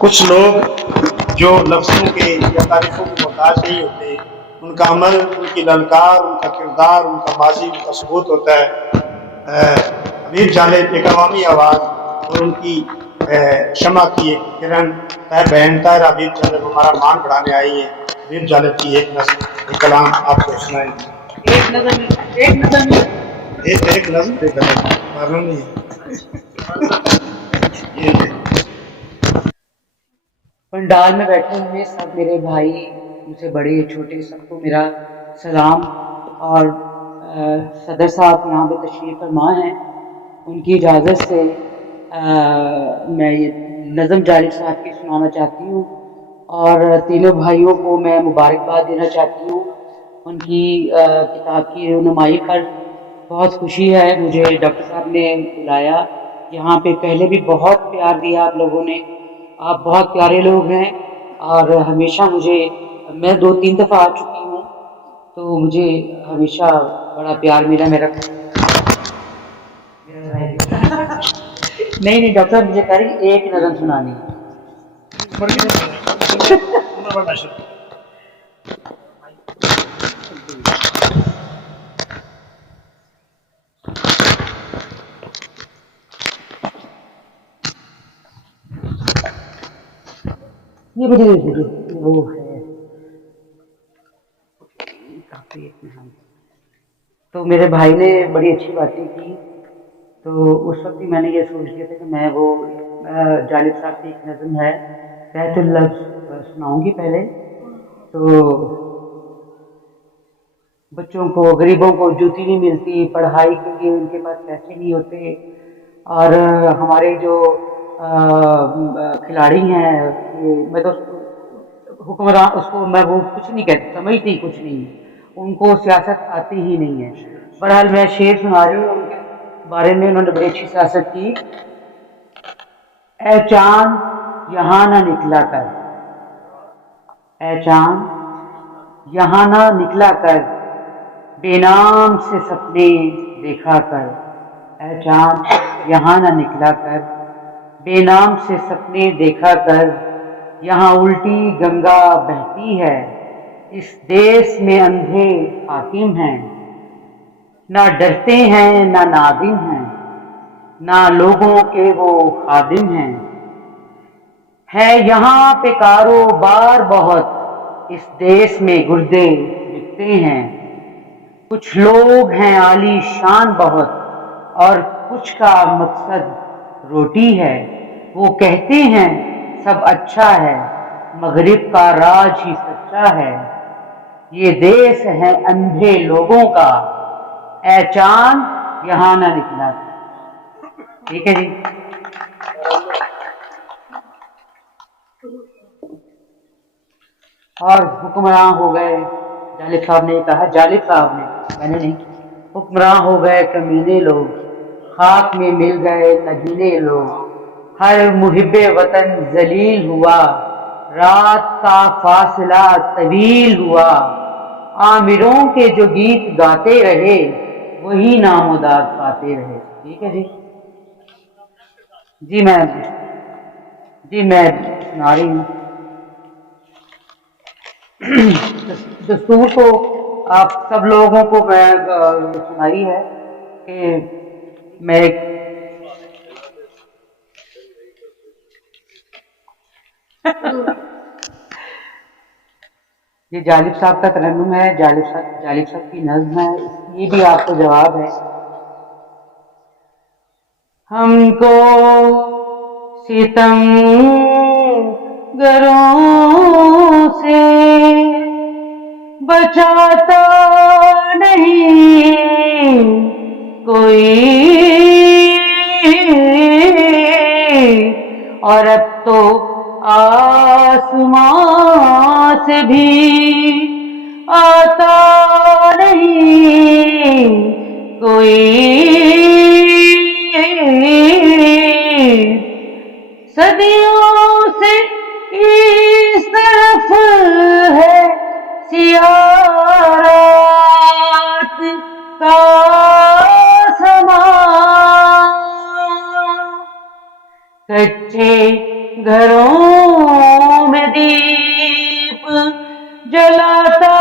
कुछ लोग जो लफ्ज़ों के या तारीफ़ों के मोहताज नहीं होते, उनका अमल, उनकी ललकार, उनका किरदार, उनका माज़ी, उनका सबूत होता है। हबीब जालिब एक अवामी आवाज़ और उनकी शमा की एक किरण बहन ताहिरा हबीब जालिब हमारा मान बढ़ाने आई हैं। हबीब जालिब की एक नज़्म, एक कलाम आपको सुनाएंगे। एक नजर नहीं, एक नजर नहीं। एक नज़्म, एक गज़ल, मालूम नहीं है ये। पंडाल में बैठे हुए सब मेरे भाई, मुझसे बड़े छोटे, सबको मेरा सलाम। और सदर साहब यहाँ पे तशरीफ फरमा हैं, उनकी इजाज़त से मैं ये नज़म जालिब साहब की सुनाना चाहती हूँ। और तीनों भाइयों को मैं मुबारकबाद देना चाहती हूँ उनकी किताब की रुनुमाई पर। बहुत खुशी है, मुझे डॉक्टर साहब ने बुलाया यहाँ पे, पहले भी बहुत प्यार दिया आप लोगों ने। आप बहुत प्यारे लोग हैं और हमेशा मुझे, मैं 2-3 दफ़ा आ चुकी हूँ तो मुझे हमेशा बड़ा प्यार मिला। मेरा नहीं नहीं, डॉक्टर साहब मुझे कह रही एक नज़म सुनानी है। ये मुझे दे दीजिए, वो है काफी एक मिनट। तो मेरे भाई ने बड़ी अच्छी बातें की, तो उस वक्त ही मैंने ये सोच लिया था कि मैं वो जालिब साहब की एक नज़म है तहतुल लफ्ज़ सुनाऊंगी पहले। तो बच्चों को, गरीबों को जूती नहीं मिलती, पढ़ाई के लिए उनके पास पैसे नहीं होते, और हमारे जो खिलाड़ी हैं, ये मैं तो हुक्मरान, उसको मैं वो कुछ नहीं कहती, समझती कुछ नहीं, उनको सियासत आती ही नहीं है। बहरहाल मैं शेर सुना रही हूँ उनके बारे में, उन्होंने बड़ी अच्छी सियासत की। ए चांद यहाँ ना निकला कर, ए चांद यहाँ ना निकला कर, बेनाम से सपने देखा कर। ऐ चाँद यहाँ न निकला कर, बेनाम से सपने देखा कर। यहाँ उल्टी गंगा बहती है, इस देश में अंधे हाकिम हैं। ना डरते हैं ना नादिम हैं, ना लोगों के वो खादिम हैं। है यहाँ पे कारोबार बहुत, इस देश में गुर्दे बिकते हैं। कुछ लोग हैं आली शान बहुत, और कुछ का मकसद रोटी है। वो कहते हैं सब अच्छा है, मगरिब का राज ही सच्चा है। ये देश है अंधे लोगों का, ऐ चांद यहाँ ना निकला। ठीक है जी। और हुक्मरान हो गए, जालिब साहब ने कहा, जालिब साहब ने, मैंने नहीं, हुक्मरान हो गए कमीने लोग, खाक में मिल गए नगीने लोग। हर मुहिब्बे वतन जलील हुआ, रात का फासला तवील हुआ। आमिरों के जो गीत गाते रहे, वही नामोदाद पाते रहे। ठीक है जी। जी मैं जी मैं सुना रही हूँ। दस्तूर तो आप सब लोगों को मैं सुनाई है कि मैं ये जालिब साहब का तरन्नुम है, जालिब साहब की नज्म है, ये भी आपको जवाब है। हमको सितम गरों से बचाता नहीं कोई, और अब तो आसमां से भी आता नहीं कोई। सदियों से इस तरफ है सियारात का समा, कच्चे घरों में दीप जलाता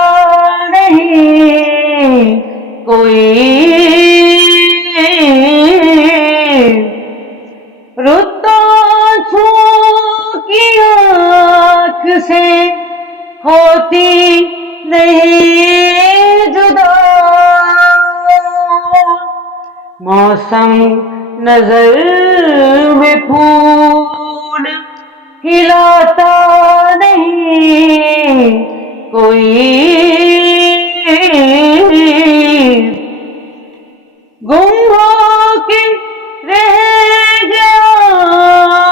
नहीं कोई, रुतों की आँख से होती नहीं जुदा, मौसम नजर में फूल खिलाता नहीं कोई, गुम होके रह गया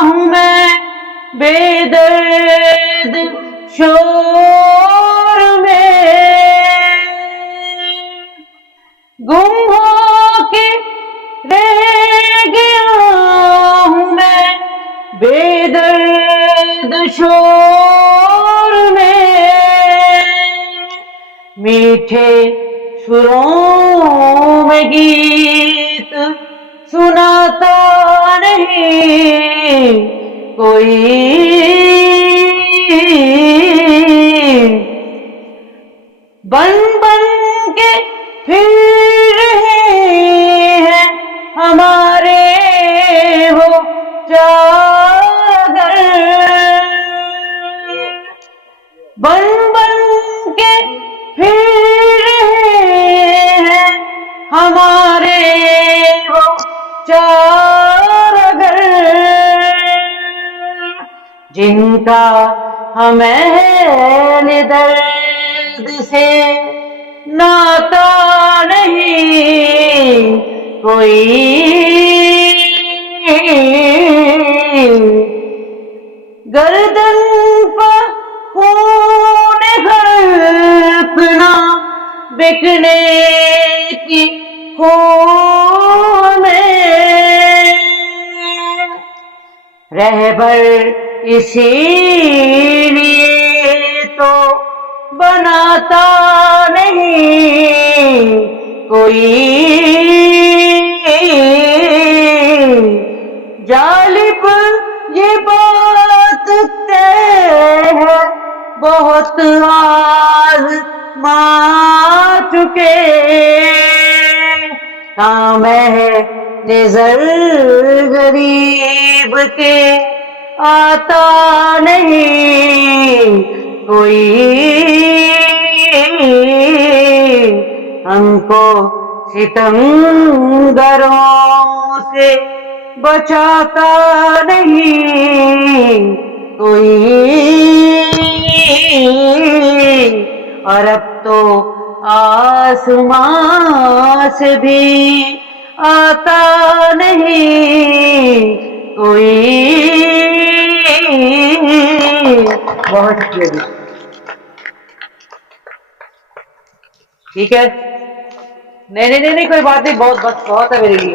हूँ मैं बेदर्द शोर में, गुम होके रह गया हूँ मैं बेदर्द शोर में, मीठे सुरों में गीत सुनाता नहीं कोई, बन बन के फिर रहे हैं हमारे वो चादर, बन बन के फिर रहे हैं हमारे वो चादर, जिनका हमें दर्द से नाता नहीं कोई, गर्दन पर खून हड़पना बिकने की खो में, रहबर इसीलिए तो बनाता नहीं कोई, जालिब ये बात तय है बहुत आज़मा चुके, काम है नजर गरीब के आता नहीं कोई, हमको सितमगरों से बचाता नहीं कोई, और अब तो आसमां से भी आता नहीं कोई। बहुत शुक्रिया। ठीक है, नहीं नहीं नहीं नहीं कोई बात नहीं, बहुत बस बहुत है मेरे लिए।